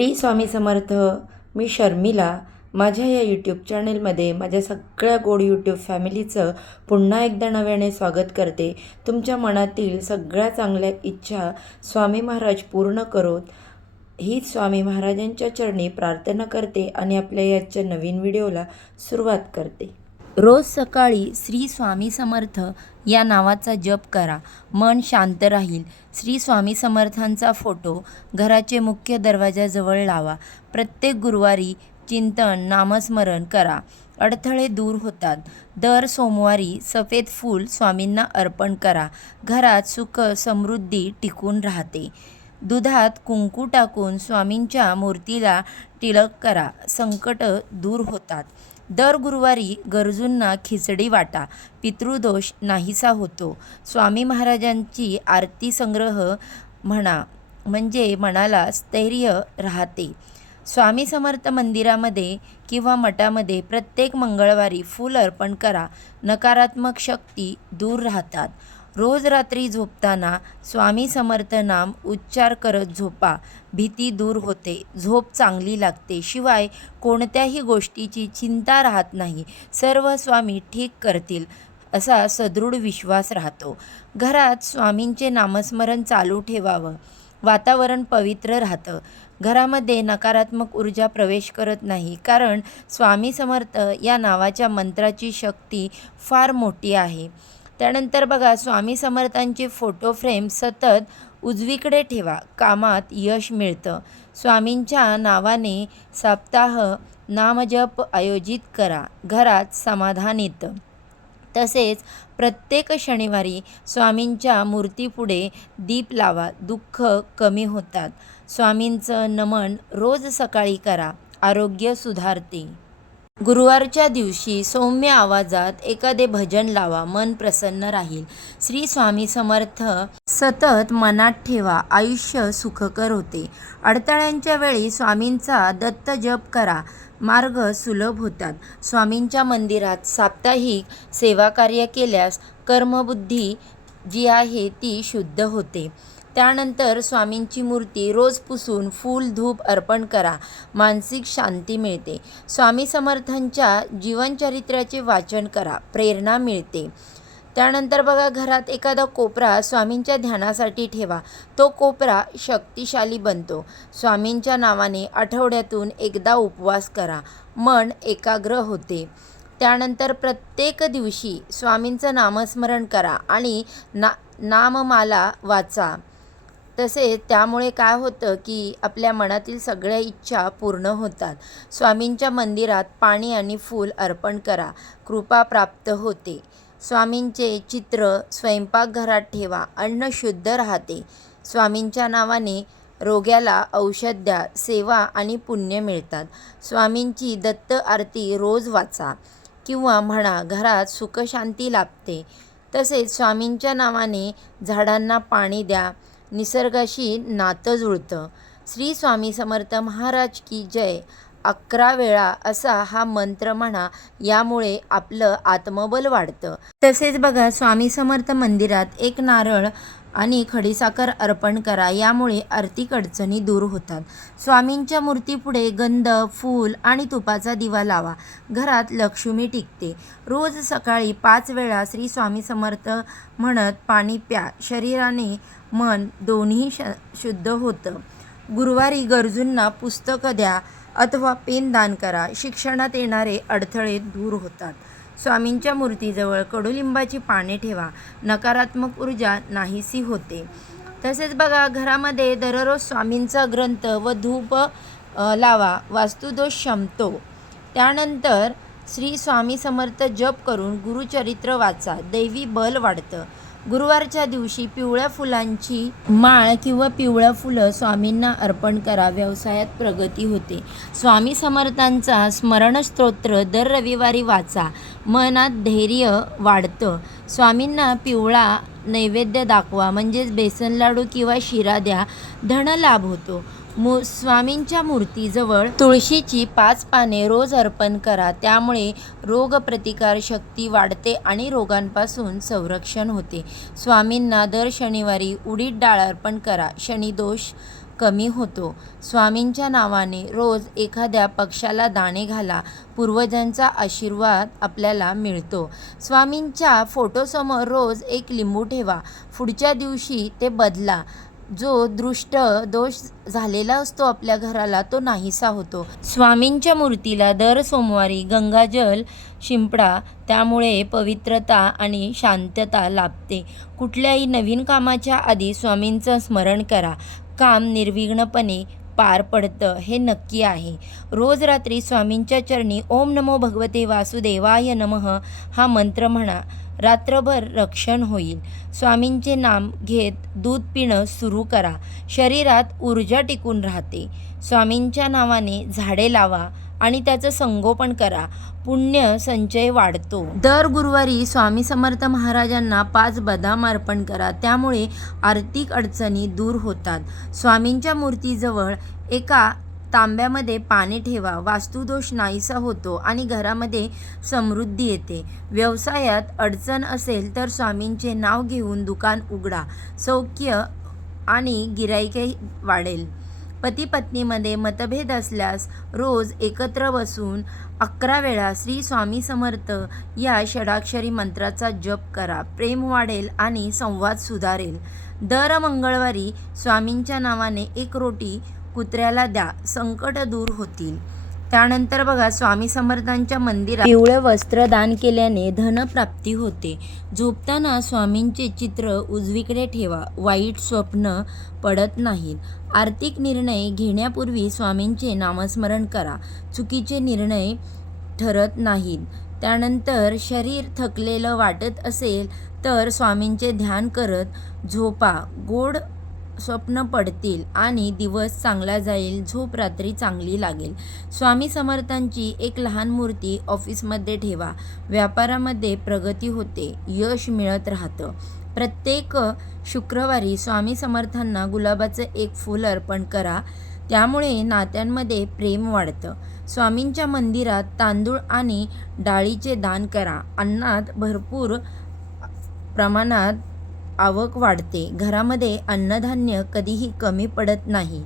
स्वामी समर्थ. मी शर्मिला. माझ्या या यूट्यूब चॅनेलमध्ये माझ्या सगळ्या गोड यूट्यूब फॅमिलीचं पुन्हा एकदा नव्याने स्वागत करते. तुमच्या मनातील सगळ्या चांगल्या इच्छा स्वामी महाराज पूर्ण करोत, हीच स्वामी महाराजांच्या चरणी प्रार्थना करते आणि आपल्या याच्या नवीन व्हिडिओला सुरुवात करते. रोज सकाळी श्री स्वामी समर्थ या नावाचा जप करा, मन शांत राहील. श्री स्वामी समर्थांचा फोटो घराचे मुख्य दरवाजाजवळ लावा. प्रत्येक गुरुवारी चिंतन नामस्मरण करा, अडथळे दूर होतात. दर सोमवारी सफेद फूल स्वामींना अर्पण करा, घरात सुख समृद्धी टिकून राहते. दुधात कुंकू टाकून स्वामींच्या मूर्तीला टिळक करा, संकट दूर होतात. दर गुरुवारी गरजूंना खिचडी वाटा, पितृदोष नाहीसा होतो. स्वामी महाराजांची आरती संग्रह म्हणा, म्हणजे मनाला स्थैर्य राहते. स्वामी समर्थ मंदिरामध्ये किंवा मठामध्ये प्रत्येक मंगळवारी फूल अर्पण करा, नकारात्मक शक्ती दूर राहतात. रोज रात्री झोपताना स्वामी समर्थ नाम उच्चार करत झोपा, भीती दूर होते, झोप चांगली लागते. शिवाय कोणत्याही गोष्टीची चिंता राहत नाही, सर्व स्वामी ठीक करतील असा सदृढ विश्वास राहतो. घरात स्वामींचे नामस्मरण चालू ठेवावं, वातावरण पवित्र राहतं. घरामध्ये नकारात्मक ऊर्जा प्रवेश करत नाही, कारण स्वामी समर्थ या नावाच्या मंत्राची शक्ती फार मोठी आहे. त्यानंतर बघा, स्वामी समर्थांचे फोटो फ्रेम सतत उजवीकडे ठेवा, कामात यश मिळतं. स्वामींच्या नावाने सप्ताह नामजप आयोजित करा, घरात समाधान येतं. तसेच प्रत्येक शनिवारी स्वामींच्या मूर्तीपुढे दीप लावा, दुःख कमी होतात. स्वामींचं नमन रोज सकाळी करा, आरोग्य सुधारते. गुरुवारच्या दिवशी सौम्य आवाजात एखादे भजन लावा, मन प्रसन्न राहील. श्री स्वामी समर्थ सतत मनात ठेवा, आयुष्य सुखकर होते. अडथळ्यांच्या वेळी स्वामींचा दत्त जप करा, मार्ग सुलभ होतात. स्वामींच्या मंदिरात साप्ताहिक सेवाकार्य केल्यास कर्मबुद्धी जी आहे ती शुद्ध होते. त्यानंतर स्वामींची मूर्ती रोज पुसून फूल धूप अर्पण करा, मानसिक शांती मिळते. स्वामी समर्थांच्या जीवनचरित्राचे वाचन करा, प्रेरणा मिळते. त्यानंतर बघा, घरात एखादा कोपरा स्वामींच्या ध्यानासाठी ठेवा, तो कोपरा शक्तिशाली बनतो. स्वामींच्या नावाने आठवड्यातून एकदा उपवास करा, मन एकाग्र होते. त्यानंतर प्रत्येक दिवशी स्वामींचं नामस्मरण करा आणि नाममाला वाचा. तसेच त्यामुळे काय होतं की आपल्या मनातील सगळ्या इच्छा पूर्ण होतात. स्वामींच्या मंदिरात पाणी आणि फूल अर्पण करा, कृपा प्राप्त होते. स्वामींचे चित्र स्वयंपाकघरात ठेवा, अन्न शुद्ध राहते. स्वामींच्या नावाने रोग्याला औषध द्या, सेवा आणि पुण्य मिळतात. स्वामींची दत्त आरती रोज वाचा किंवा म्हणा, घरात सुखशांती लाभते. तसेच स्वामींच्या नावाने झाडांना पाणी द्या, निसर्गाशी नातं जुळतं. श्री स्वामी समर्थ महाराज की जय 11 वेळा असा हा मंत्र म्हणा, यामुळे आपलं आत्मबल वाढतं. तसेच बघा, स्वामी समर्थ मंदिरात एक नारळ आणि खडीसाखर अर्पण करा, यामुळे आर्थिक अडचणी दूर होतात. स्वामींच्या मूर्तीपुढे गंध, फूल आणि तुपाचा दिवा लावा, घरात लक्ष्मी टिकते. रोज सकाळी 5 वेळा श्री स्वामी समर्थ म्हणत पाणी प्या, शरीराने मन दोन्ही शुद्ध होतं. गुरुवारी गरजूंना पुस्तकं द्या अथवा पेन दान करा, शिक्षणात येणारे अडथळे दूर होतात. स्वामींच्या मूर्तीजवळ कडुलिंबाची पाने ठेवा, नकारात्मक ऊर्जा नाहीसी होते. तसेच बघा, घरामध्ये दररोज स्वामींचा ग्रंथ व धूप लावा, वास्तुदोष शमतो. त्यानंतर श्री स्वामी समर्थ जप करून गुरुचरित्र वाचा, दैवी बल वाढतं. गुरुवारच्या दिवशी पिवळ्या फुलांची माळ किंवा पिवळ्या फुलं स्वामींना अर्पण करा, व्यवसायात प्रगती होते. स्वामी समर्थांचा स्मरणस्तोत्र दर रविवारी वाचा, मनात धैर्य वाढतं. स्वामींना पिवळा नैवेद्य दाखवा, म्हणजेच बेसन लाडू किंवा शिरा द्या, धनलाभ होतो. स्वामींच्या मूर्तीजवळ तुळशीची 5 पाने रोज अर्पण करा, त्यामुळे रोगप्रतिकार शक्ती वाढते आणि रोगांपासून संरक्षण होते. स्वामींना दर शनिवारी उडीद डाळ अर्पण करा, शनिदोष कमी होतो. स्वामींच्या नावाने रोज एखाद्या पक्ष्याला दाणे घाला, पूर्वजांचा आशीर्वाद आपल्याला मिळतो. स्वामींच्या फोटोसमोर रोज एक लिंबू ठेवा, पुढच्या दिवशी ते बदला. जो दृष्ट दोष झालेला असतो आपल्या घराला तो नाहीसा होतो. स्वामींच्या मूर्तीला दर सोमवारी गंगाजल शिंपडा, त्यामुळे पवित्रता आणि शांतता लाभते. कुठल्याही नवीन कामाच्या आधी स्वामींचं स्मरण करा, काम निर्विघ्नपणे पार पडतं हे नक्की आहे. रोज रात्री स्वामींच्या चरणी ओम नमो भगवते वासुदेवाय नमः हा मंत्र म्हणा, रात्रभर रक्षण होईल. स्वामींचे नाम घेत दूध पिणं सुरू करा, शरीरात ऊर्जा टिकून राहते. स्वामींच्या नावाने झाडे लावा आणि त्याचं संगोपन करा, पुण्य संचय वाढतो. दर गुरुवारी स्वामी समर्थ महाराजांना 5 बदाम अर्पण करा, त्यामुळे आर्थिक अडचणी दूर होतात. स्वामींच्या मूर्तीजवळ एका तांब्यामध्ये पाणी ठेवा, वास्तुदोष नाहीसा होतो आणि घरामध्ये समृद्धी येते. व्यवसायात अडचण असेल तर स्वामींचे नाव घेऊन दुकान उघडा, सौख्य आणि गिराईकही वाढेल. पती पत्नीमध्ये मतभेद असल्यास रोज एकत्र बसून 11 वेळा श्री स्वामी समर्थ या षडाक्षरी मंत्राचा जप करा, प्रेम वाढेल आणि संवाद सुधारेल. दर मंगळवारी स्वामींच्या नावाने एक रोटी कुत्र्याला द्या, संकट दूर होतील. त्यानंतर बघा, स्वामी समर्थांच्या मंदिरात पिवळे वस्त्र दान केल्याने धनप्राप्ती होते. झोपताना स्वामींचे चित्र उजवीकडे ठेवा, वाईट स्वप्न पडत नाहीत. आर्थिक निर्णय घेण्यापूर्वी स्वामींचे नामस्मरण करा, चुकीचे निर्णय ठरत नाहीत. त्यानंतर शरीर थकलेलं वाटत असेल तर स्वामींचे ध्यान करत झोपा, गोड स्वप्न पडतील आणि दिवस चांगला जाईल, झोप रात्री चांगली लागेल. स्वामी समर्थांची एक लहान मूर्ती ऑफिसमध्ये ठेवा, व्यापारामध्ये प्रगती होते, यश मिळत राहतं. प्रत्येक शुक्रवारी स्वामी समर्थांना गुलाबाचं एक फूल अर्पण करा, त्यामुळे नात्यांमध्ये प्रेम वाढतं. स्वामींच्या मंदिरात तांदूळ आणि डाळीचे दान करा, अन्नात भरपूर प्रमाणात आवक वाढते. घरामध्ये अन्नधान्य कधीही कमी पडत नाही.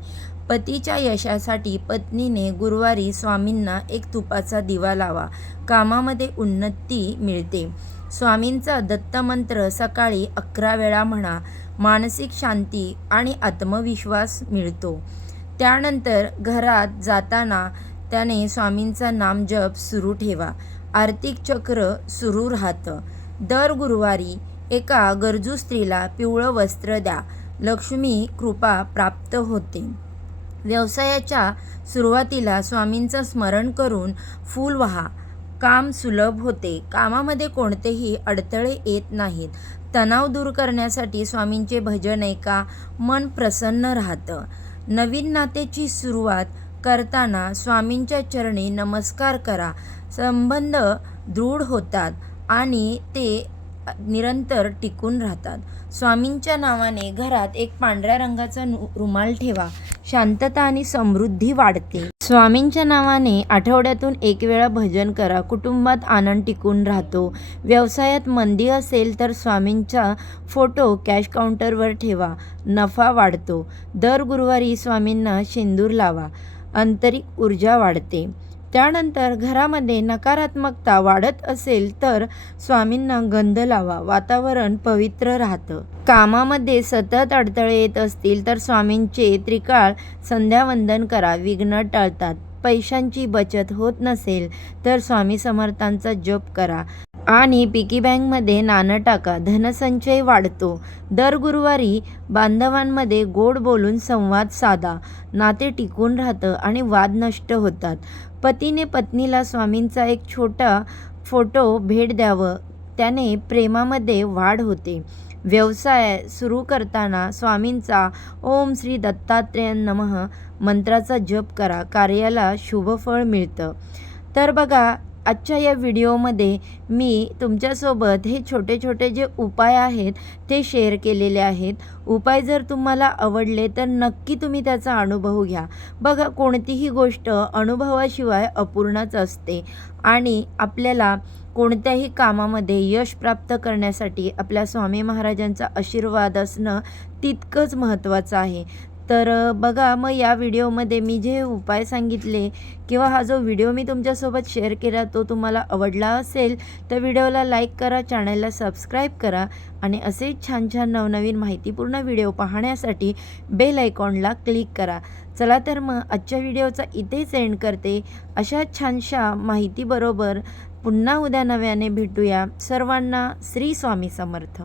पतीच्या यशासाठी पत्नीने गुरुवारी स्वामींना एक तुपाचा दिवा लावा, कामामध्ये उन्नती मिळते. स्वामींचा दत्तमंत्र सकाळी 11 वेळा म्हणा, मानसिक शांती आणि आत्मविश्वास मिळतो. त्यानंतर घरात जाताना त्याने स्वामींचा नामजप सुरू ठेवा, आर्थिक चक्र सुरू राहतं. दर गुरुवारी एका गरजू स्त्रीला पिवळं वस्त्र द्या, लक्ष्मी कृपा प्राप्त होते. व्यवसायाच्या सुरुवातीला स्वामींचं स्मरण करून फूल वाहा, काम सुलभ होते. कामामध्ये कोणतेही अडथळे येत नाहीत. तणाव दूर करण्यासाठी स्वामींचे भजन ऐका, मन प्रसन्न राहतं. नवीन नात्याची सुरुवात करताना स्वामींच्या चरणी नमस्कार करा, संबंध दृढ होतात आणि ते निरंतर टिकून राहतात. स्वामींच्या नावाने घरात एक पांढऱ्या रंगाचा रुमाल ठेवा, शांतता आणि समृद्धी वाढते. स्वामींच्या नावाने आठवड्यातून 1 वेळा भजन करा, कुटुंबात आनंद टिकून राहतो. व्यवसायात मंदी असेल तर स्वामींचा फोटो कॅश काउंटरवर ठेवा, नफा वाढतो. दर गुरुवारी स्वामींना शेंदूर लावा, आंतरिक ऊर्जा वाढते. त्यानंतर घरामध्ये नकारात्मकता वाढत असेल तर स्वामींना गंध लावा, वातावरण पवित्र राहतं. कामामध्ये सतत अडथळे येत असतील तर स्वामींचे त्रिकाळ संध्यावंदन करा, विघ्न टळतात. पैशांची बचत होत नसेल तर स्वामी समर्थांचा जप करा आणि पिगी बँकमध्ये नाणं टाका, धनसंचय वाढतो. दर गुरुवारी बांधवांमध्ये गोड बोलून संवाद साधा, नाते टिकून राहतं आणि वाद नष्ट होतात. पतीने पत्नीला स्वामींचा एक छोटा फोटो भेट द्यावं, त्याने प्रेमामध्ये वाढ होते. व्यवसाय सुरू करताना स्वामींचा ओम श्री दत्तात्रेय नमः मंत्राचा जप करा, कार्याला शुभफळ मिळतं. तर बघा, आजच्या या व्हिडिओमध्ये मी तुमच्यासोबत हे छोटे छोटे जे उपाय आहेत ते शेअर केलेले आहेत. उपाय जर तुम्हाला आवडले तर नक्की तुम्ही त्याचा अनुभव घ्या. बघा, कोणतीही गोष्ट अनुभवाशिवाय अपूर्णच असते आणि आपल्याला कोणत्याही कामामध्ये यश प्राप्त करण्यासाठी आपल्या स्वामी महाराजांचा आशीर्वाद असणं तितकंच महत्त्वाचं आहे. तर बघा मग या व्हिडिओमध्ये मी जे उपाय सांगितले किंवा हा जो व्हिडिओ मी तुमच्यासोबत शेअर केला तो तुम्हाला आवडला असेल तर व्हिडिओला लाईक करा, चॅनलला सबस्क्राईब करा आणि असेच छान छान नवनवीन माहितीपूर्ण व्हिडिओ पाहण्यासाठी बेल आयकॉनला क्लिक करा. चला तर मग आजच्या व्हिडिओचा इथेच एंड करते. अशा छानशा माहितीबरोबर पुन्हा उद्या नव्याने भेटूया. सर्वांना श्री स्वामी समर्थ.